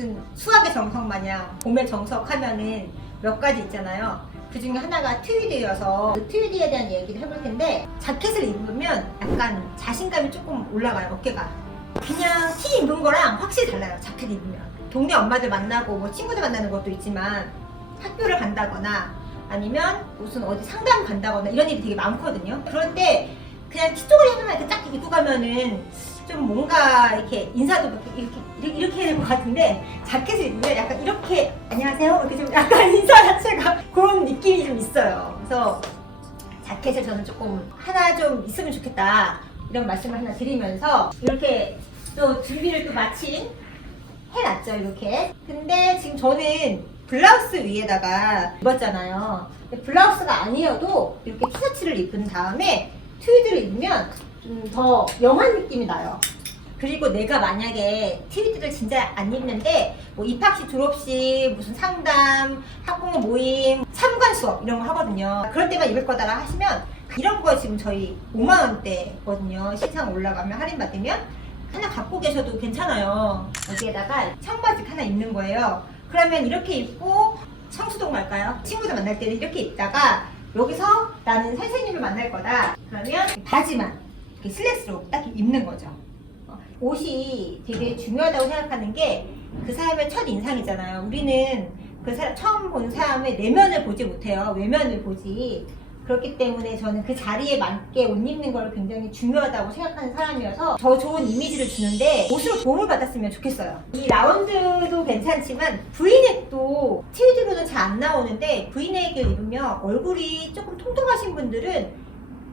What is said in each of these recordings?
무슨 수학의 정석 마냥 봄의 정석 하면은 몇 가지 있잖아요. 그 중에 하나가 트위드여서 그 트위드에 대한 얘기를 해볼 텐데 자켓을 입으면 약간 자신감이 조금 올라가요 어깨가. 그냥 티 입은 거랑 확실히 달라요 자켓 입으면. 동네 엄마들 만나고 뭐 친구들 만나는 것도 있지만 학교를 간다거나 아니면 무슨 어디 상담 간다거나 이런 일이 되게 많거든요. 때 그냥 티 쪽을 하나만 이렇게 딱 입고 가면은 좀 뭔가 이렇게 인사도 이렇게 이렇게, 이렇게 해야 될 것 같은데 자켓을 입으면 약간 이렇게 안녕하세요 이렇게 좀 약간 인사 자체가 그런 느낌이 좀 있어요. 그래서 자켓을 저는 조금 하나 좀 있으면 좋겠다 이런 말씀을 하나 드리면서 이렇게 또 준비를 또 마침 해놨죠 이렇게. 근데 지금 저는 블라우스 위에다가 입었잖아요. 블라우스가 아니어도 이렇게 티셔츠를 입은 다음에 트위드를 입으면 좀 더 영한 느낌이 나요. 그리고 내가 만약에 트위드를 진짜 안 입는데 뭐 입학식, 졸업식, 무슨 상담, 학부모 모임, 참관 수업 이런 거 하거든요. 그럴 때만 입을 거다라 하시면 이런 거 지금 저희 5만 원대거든요. 시상 올라가면 할인 받으면 하나 갖고 계셔도 괜찮아요. 여기에다가 청바지 하나 입는 거예요. 그러면 이렇게 입고 청수동 갈까요? 친구들 만날 때는 이렇게 입다가 여기서 나는 선생님을 만날 거다. 그러면 바지만 이렇게 슬랙스로 딱 입는 거죠. 어, 옷이 되게 중요하다고 생각하는 게 그 사람의 첫 인상이잖아요. 우리는 그 사람 처음 본 사람의 내면을 보지 못해요. 외면을 보지. 그렇기 때문에 저는 그 자리에 맞게 옷 입는 걸 굉장히 중요하다고 생각하는 사람이어서 더 좋은 이미지를 주는데 옷으로 도움을 받았으면 좋겠어요. 이 라운드도 괜찮지만 브이넥도 트위드로는 잘 안 나오는데 브이넥을 입으면 얼굴이 조금 통통하신 분들은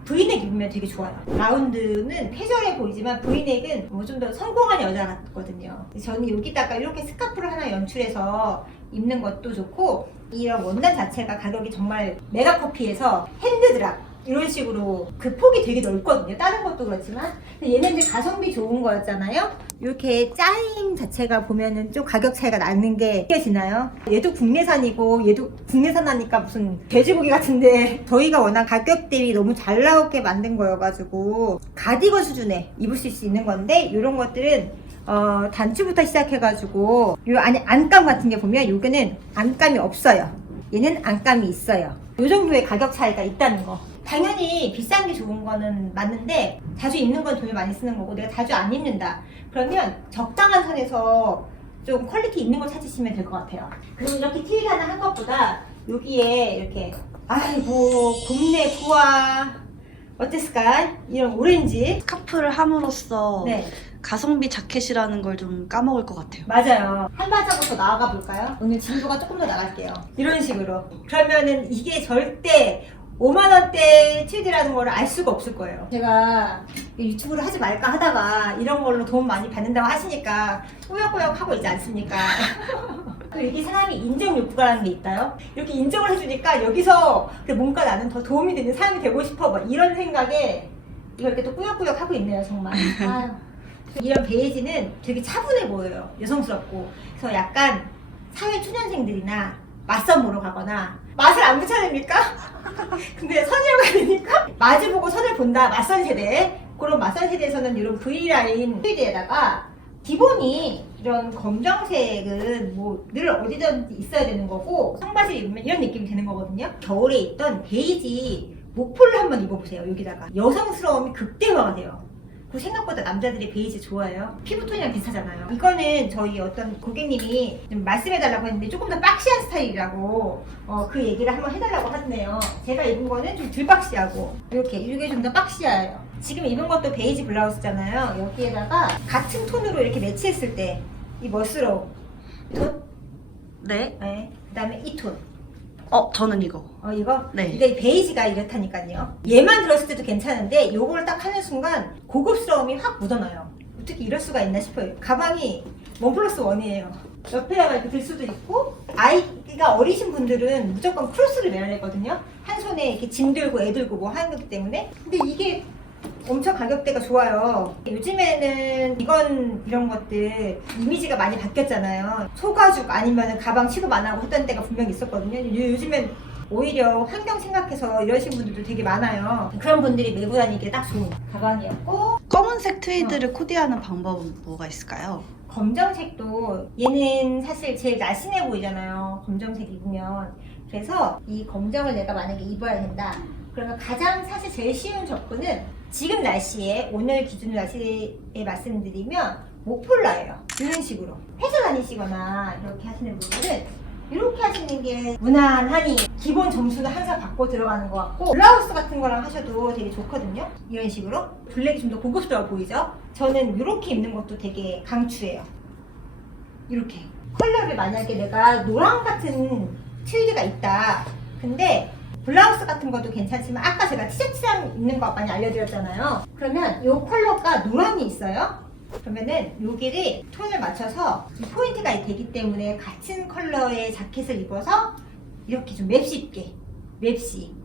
브이넥 입으면 되게 좋아요. 라운드는 캐주얼해 보이지만 브이넥은 뭐 좀 더 성공한 여자 같거든요. 저는 여기다가 이렇게 스카프를 하나 연출해서 입는 것도 좋고 이런 원단 자체가 가격이 정말 메가커피에서 핸드드랍 이런 식으로 그 폭이 되게 넓거든요. 다른 것도 그렇지만 근데 얘는 이제 가성비 좋은 거였잖아요. 이렇게 짜임 자체가 보면은 좀 가격 차이가 나는 게 느껴지나요? 얘도 국내산이고 얘도 국내산 하니까 무슨 돼지고기 같은데 저희가 워낙 가격 대비 너무 잘 나오게 만든 거여가지고 가디건 수준에 입을 수 있는 건데 이런 것들은 어, 단추부터 시작해가지고 요 안에 안감 같은 게 보면 여기는 안감이 없어요. 얘는 안감이 있어요. 요 정도의 가격 차이가 있다는 거. 당연히 비싼 게 좋은 거는 맞는데 자주 입는 건 돈을 많이 쓰는 거고 내가 자주 안 입는다. 그러면 적당한 선에서 좀 퀄리티 있는 걸 찾으시면 될 것 같아요. 그리고 이렇게 티 하나 한 것보다 여기에 이렇게 아이고 곱네 부와 어땠을까? 이런 오렌지 스카프를 함으로써 네 가성비 자켓이라는 걸 좀 까먹을 것 같아요. 맞아요. 한 발자국 더 나아가 볼까요? 오늘 진도가 조금 더 나갈게요. 이런 식으로. 그러면은 이게 절대 5만 원대 트위드라는 걸 알 수가 없을 거예요. 제가 유튜브를 하지 말까 하다가 이런 걸로 돈 많이 받는다고 하시니까 꾸역꾸역 하고 있지 않습니까? 또 이게 사람이 인정 욕구라는 게 있다요. 이렇게 인정을 해주니까 여기서 그 뭔가 나는 더 도움이 되는 사람이 되고 싶어. 막 이런 생각에 이걸 이렇게 또 꾸역꾸역 하고 있네요, 정말. 아유. 이런 베이지는 되게 차분해 보여요. 여성스럽고. 그래서 약간 사회 초년생들이나 맞선 보러 가거나 맛을 안 붙여냅니까? 근데 가야 되니까 마주보고 선을 본다. 맞선 세대. 그런 맞선 세대에서는 이런 V라인 트위드에다가 기본이 이런 검정색은 뭐 늘 어디든지 있어야 되는 거고 청바지를 입으면 이런 느낌이 되는 거거든요. 겨울에 입던 베이지 목폴을 한번 입어보세요. 여기다가 여성스러움이 극대화가 돼요. 그 생각보다 남자들이 베이지 좋아해요. 피부톤이랑 비슷하잖아요. 이거는 저희 어떤 고객님이 좀 말씀해달라고 했는데 조금 더 박시한 스타일이라고 어, 그 얘기를 한번 해달라고 하네요. 제가 입은 거는 좀 덜 박시하고 이렇게 이게 좀 더 박시해요. 지금 입은 것도 베이지 블라우스잖아요. 여기에다가 같은 톤으로 이렇게 매치했을 때 이 멋스러움 톤, 네. 네. 그 다음에 이 톤. 어, 저는 이거. 어 이거? 네. 근데 이 베이지가 이렇다니까요. 얘만 들었을 때도 괜찮은데 요거를 딱 하는 순간 고급스러움이 확 묻어나요. 어떻게 이럴 수가 있나 싶어요. 가방이 원 플러스 원이에요. 옆에다가 이렇게 들 수도 있고 아이가 어리신 분들은 무조건 크로스를 매야 되거든요. 한 손에 이렇게 짐 들고 애 들고 뭐 하는 거기 때문에 근데 이게 엄청 가격대가 좋아요. 요즘에는 이건 이런 것들 이미지가 많이 바뀌었잖아요. 소가죽 아니면 가방 취급 안 하고 했던 때가 분명히 있었거든요. 요- 요즘엔 오히려 환경 생각해서 이러신 분들도 되게 많아요. 그런 분들이 메고 다니기에 딱 좋은 가방이었고 검은색 트위드를 코디하는 방법은 뭐가 있을까요? 검정색도 얘는 사실 제일 날씬해 보이잖아요. 검정색 입으면. 그래서 이 검정을 내가 만약에 입어야 된다. 그러면 가장 사실 제일 쉬운 접근은 지금 날씨에 오늘 기준 날씨에 말씀드리면 목폴라예요. 이런 식으로 회사 다니시거나 이렇게 하시는 분들은 이렇게 하시는 게 무난하니 기본 점수도 항상 받고 들어가는 것 같고 블라우스 같은 거랑 하셔도 되게 좋거든요. 이런 식으로 블랙이 좀 더 고급스러워 보이죠? 저는 이렇게 입는 것도 되게 강추해요. 이렇게 컬러를 만약에 내가 노랑 같은 트위드가 있다. 근데 블라우스 같은 것도 괜찮지만 아까 제가 티셔츠랑 입는 거 많이 알려드렸잖아요. 그러면 이 컬러가 노랑이 있어요. 그러면은 여기를 톤을 맞춰서 이 포인트가 되기 때문에 같은 컬러의 자켓을 입어서 이렇게 좀 맵시 입게 맵시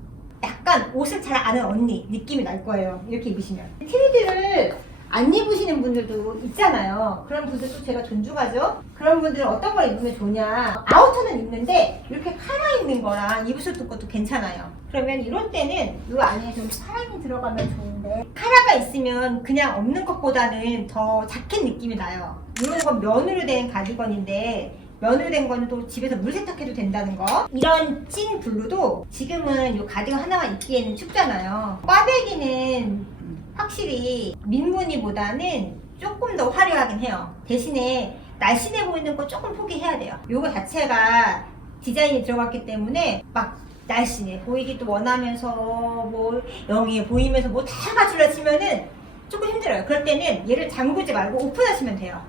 약간 옷을 잘 아는 언니 느낌이 날 거예요 이렇게 입으시면 트위드를 안 입으시는 분들도 있잖아요. 그런 분들도 제가 존중하죠. 그런 분들은 어떤 걸 입으면 좋냐. 아우터는 입는데 이렇게 카라 있는 거랑 입으실 것도 괜찮아요. 그러면 이럴 때는 이 안에 좀 사랑이 들어가면 좋은데 카라가 있으면 그냥 없는 것보다는 더 자켓 느낌이 나요. 이런 건 면으로 된 가디건인데 면으로 된 거는 또 집에서 물 세탁해도 된다는 거. 이런 찐 블루도 지금은 이 가디건 하나만 입기에는 춥잖아요. 꽈배기는 확실히 민무늬보다는 조금 더 화려하긴 해요. 대신에 날씬해 보이는 거 조금 포기해야 돼요. 이거 자체가 디자인이 들어갔기 때문에 막 날씬해 보이기도 원하면서 뭐 영해 보이면서 뭐다 갖추려 치면은 조금 힘들어요. 그럴 때는 얘를 잠그지 말고 오픈하시면 돼요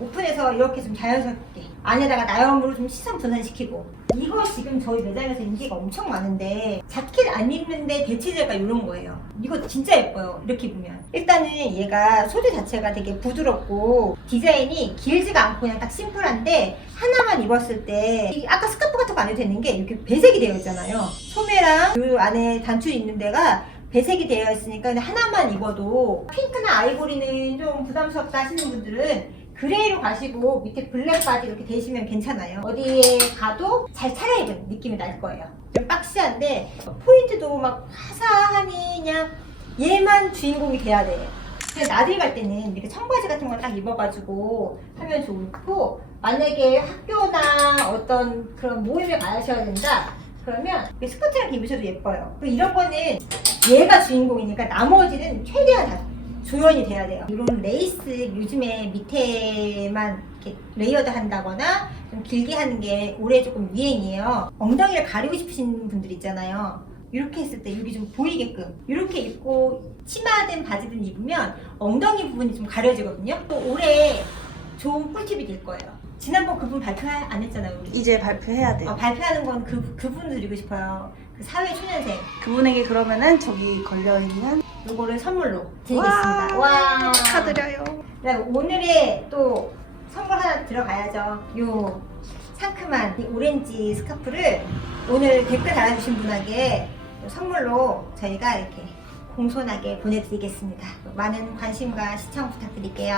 오픈해서 이렇게 좀 자연스럽게 안에다가 나염으로 좀 시선 분산시키고. 이거 지금 저희 매장에서 인기가 엄청 많은데 자켓 안 입는데 대체제가 이런 거예요. 이거 진짜 예뻐요 이렇게 입으면. 일단은 얘가 소재 자체가 되게 부드럽고 디자인이 길지가 않고 그냥 딱 심플한데 하나만 입었을 때이 아까 스카프 같은 거 안 해도 되는 게 이렇게 배색이 되어 있잖아요. 소매랑 이 안에 단추 있는 데가 배색이 되어 있으니까 하나만 입어도 핑크나 아이보리는 좀 부담스럽다 하시는 분들은 그레이로 가시고 밑에 블랙 바지 이렇게 대시면 괜찮아요. 어디에 가도 잘 차려입은 느낌이 날 거예요. 좀 박시한데 포인트도 막 화사하니 그냥 얘만 주인공이 돼야 돼. 근데 나들이 갈 때는 이렇게 청바지 같은 거 딱 입어가지고 하면 좋고 만약에 학교나 어떤 그런 모임에 가셔야 된다. 그러면 스커트랑 입으셔도 예뻐요. 이런 거는 얘가 주인공이니까 나머지는 최대한 다 조연이 돼야 돼요. 이런 레이스 요즘에 밑에만 이렇게 레이어드 한다거나 좀 길게 하는 게 올해 조금 유행이에요. 엉덩이를 가리고 싶으신 분들 있잖아요. 이렇게 했을 때 여기 좀 보이게끔 이렇게 입고 치마든 바지든 입으면 엉덩이 부분이 좀 가려지거든요. 또 올해 좋은 꿀팁이 될 거예요. 지난번 그분 발표 안 했잖아요. 우리. 이제 발표해야 돼요. 어, 발표하는 건 그, 그분 드리고 싶어요. 그 사회 초년생. 그분에게 그러면은 저기 걸려있는 요거를 선물로 드리겠습니다. 와. 축하드려요. 네, 오늘의 또 선물 하나 들어가야죠. 요 상큼한 이 오렌지 스카프를 오늘 댓글 달아주신 분에게 선물로 저희가 이렇게 공손하게 보내드리겠습니다. 많은 관심과 시청 부탁드릴게요.